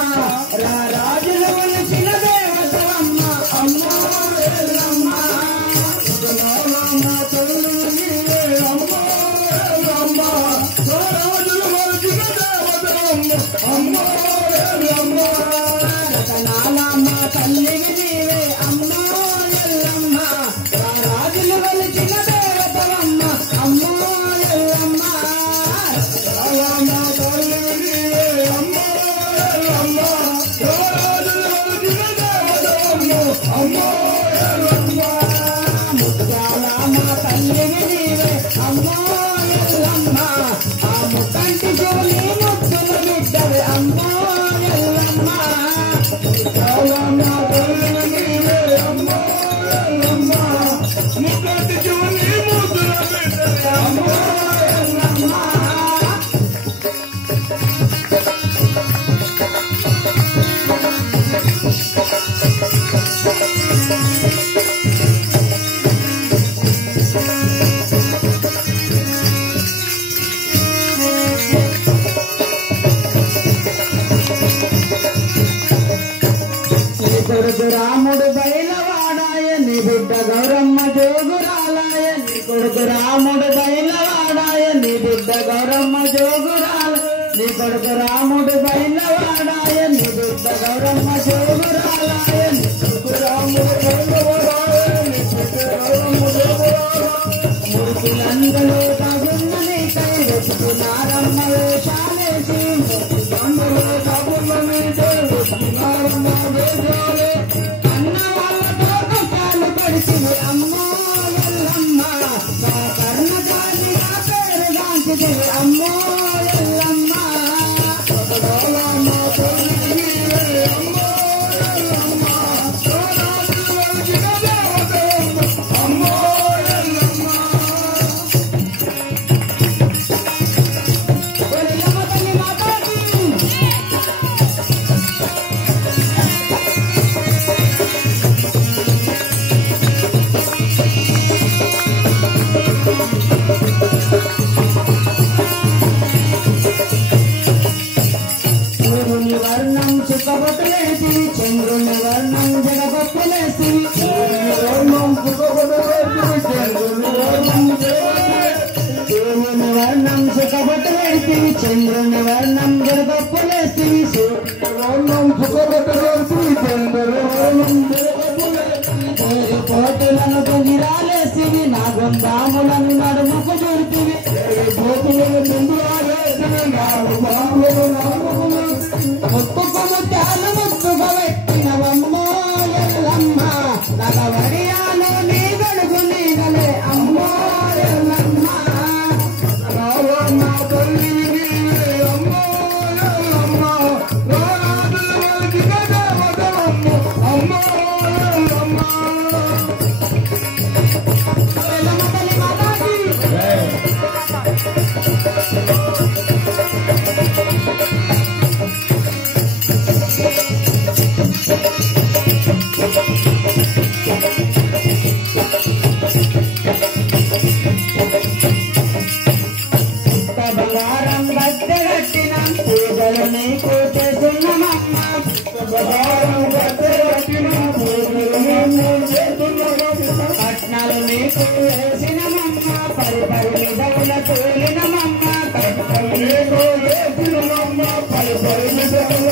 రాజులు కొలిచిన దేవతవమ్మ అమ్మ ఎల్లమ్మ తల్లి నీవే అమ్మ ఎల్లమ్మ రాజులు కొలిచిన దేవతవమ్మ అమ్మ ఎల్లమ్మ రతనాలమ్మ తల్లివి నీవే అమ్మ ఎల్లమ్మ రాజులు కొలిచిన దేవతవమ్మ అమ్మ ఎల్లమ్మ తల్లివి నీవే అమ్మ ఎల్లమ్మ రాజులు కొలిచిన దేవతవమ్మ అమ్మ ఎల్లమ్మ ముత్యాలమ్మ తల్లివి నీవే అమ్మ ఎల్లమ్మ ఆ ముక్కంటి జోలి ముద్దుల బిడ్డవే అమ్మ ఎల్లమ్మ ముత్యాలమ్మ తల్లివి నీవే అమ్మ ఎల్లమ్మ ముక్కంటి జోలి ముద్దుల బిడ్డవే అమ్మ ఎల్లమ్మ కొడుకు రాముడు బయలవాడాయ నీ బిడ్డ గౌరమ్మ జోగురాలాయ నీ కొడుకు రాముడు బయలవాడాయ నీ బిడ్డ గౌరమ్మ జోగురాల నీ కొడుకు రాముడు బయలవాడాయ నీ బిడ్డ గౌరమ్మ జోగురాలాయ నీ కొడుకు రాముడు బయలవాడాయ నీ బిడ్డ గౌరమ్మ జోగురాల మురుకులందరూ తగున్నని కై వెతుకున్నారమ్మ వేషాలేసి మురుకులందరూ తగున్నని కై వెతుకున్నారమ్మ వేషాలే అన్న వాళ్ళతో కష్టాలు పడిచింది అమ్మ ఎల్లమ్మ నా కర్ణకాన్ని నా పేరు గాంచిది అమ్మ ఎల్లమ్మ అమ్మ ఎల్లమ్మ అమ్మ సూర్యుని వర్ణం చుక్కబొట్టులేసి చంద్రుని వర్ణం జడగొప్పులేసి సూర్యుని వర్ణం చుక్కబొట్టులేసి చంద్రుని వర్ణం చుక్కబొట్టులేసి చంద్రుని వర్ణం జడగొప్పులేసి సూర్యుని వర్ణం చుక్కబొట్టులేసి చంద్రుని వర్ణం జడగొప్పులేసి కోతులను దుగిరాలేసి నా గొందాములను నడుముకు దొరికివి కోతులను దుగిరాలేసి నా గొందాములను నడుముకు ముత్తుకు ముత్యాలు ముత్తుగా పెట్టినవమ్మ ఎల్లమ్మ నగవడియాలో నీ గడుగు నీగలే అమ్మ ఎల్లమ్మ రావమ్మ తల్లివి నీవే అమ్మ ఎల్లమ్మ రాజుల వలచిన దేవతవమ్మ అమ్మ ఎల్లమ్మ ఎల్లమ్మ తల్లి మాతాకి బంగారం గద్దెగట్టిన పూజలు నీకు చేస్తున్నామమ్మ బంగారం గద్దెగట్టిన పూజలు నీకు చేస్తున్నామమ్మ పట్నాలు నీకు వేసినమమ్మ పరిపరి నిధవుల తోలినమమ్మ కట్టలు నీకు వేసినమమ్మ పరిపరి నిధవుల